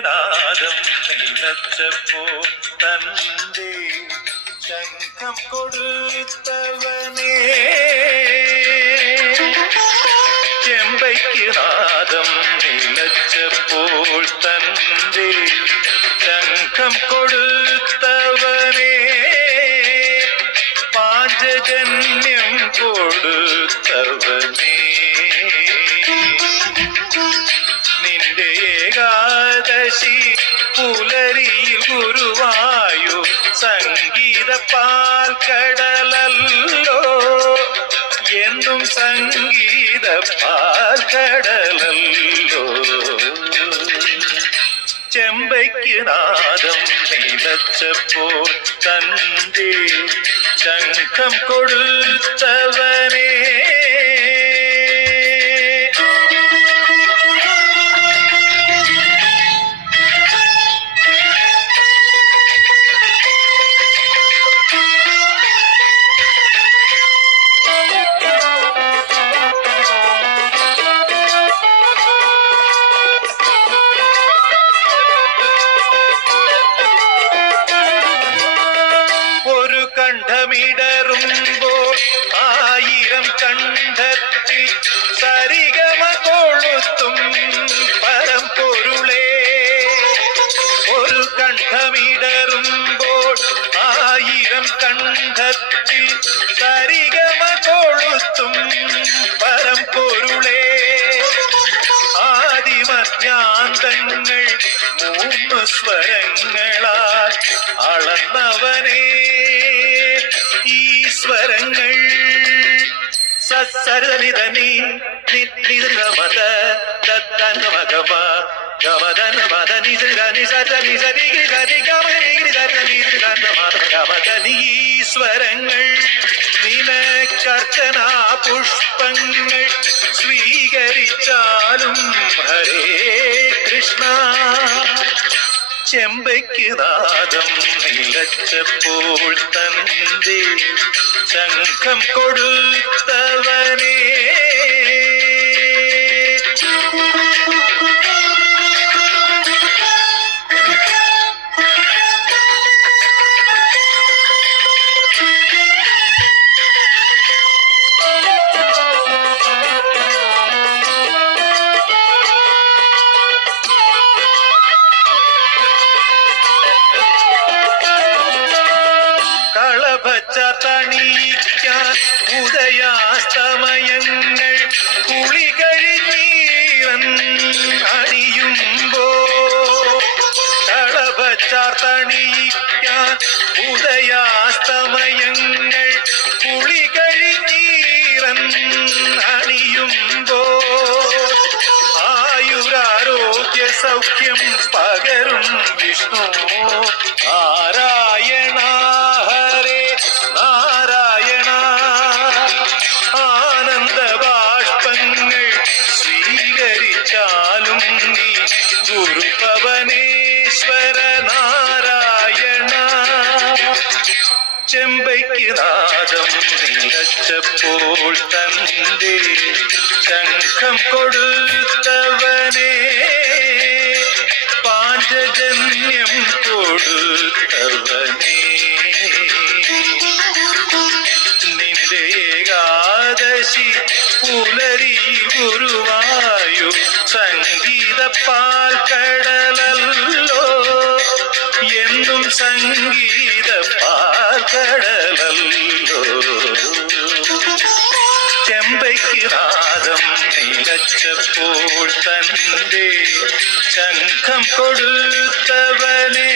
நாதம் நிலச்சப்போ தந்தே சங்கம் கொடுத்தவனே. செம்பைக்கு நாதம் நிலச்சப்போல் தந்தே சங்கம் கொடுத்தவனே. பாஞ்சஜன் ஏகாதசி புலரியில் குருவாயு சங்கீத பால் கடலல்லோ. என்றும் சங்கீத பால் கடலல்லோ. செம்பைக்கு நாதம் நிலச்ச போல் தந்தே சங்கம் கொடுத்தவனே. കണ്ഠമിടറുമ്പോൾ ആയിരം കണ്ഠത്തിൽ സരിഗമ കൊളുത്തും പരമ്പൊരുളേ ഒരു കണ്ഠമിടറുമ്പോൾ ആയിരം കണ്ഠത്തിൽ സരിഗമ കൊളുത്തും പരമ്പൊരുളേ ആദിമധ്യാന്തങ്ങൾ മൂന്ന് സ്വരങ്ങളാൽ അളന്നവനേ സ്വരങ്ങൾ. സസരളിതനി നിരിമത തന്ന സ്വരങ്ങൾ. പുഷ്പങ്ങൾ. സ്വീകരിച്ചാലും ഹരേ കൃഷ്ണ. ചെമ്പയ്ക്ക് നാദം നിലച്ചപ്പോൾ തന്റെ ശംഖം കൊടുത്തവനേ സൗഖ്യം പകരും വിഷ്ണു നാരായണ குரு பவனேஸ்வர நாராயணா செம்பைக்கு நாதம் நிலச்சப்போல் தந்தே. சங்கம் கொடுத்தவனே. பாஞ்சஜன்யம் கொடுத்தவனே. நின்றே ஏகாதசி புலரி குருவாயு சங்கீதப்பா கடலல்லோ என்னும் சங்கீத பார்க்கடலல்லோ. செம்பைக்கு ராதம் நிலச்ச போல் தந்தே சங்கம் கொடுத்தவனே.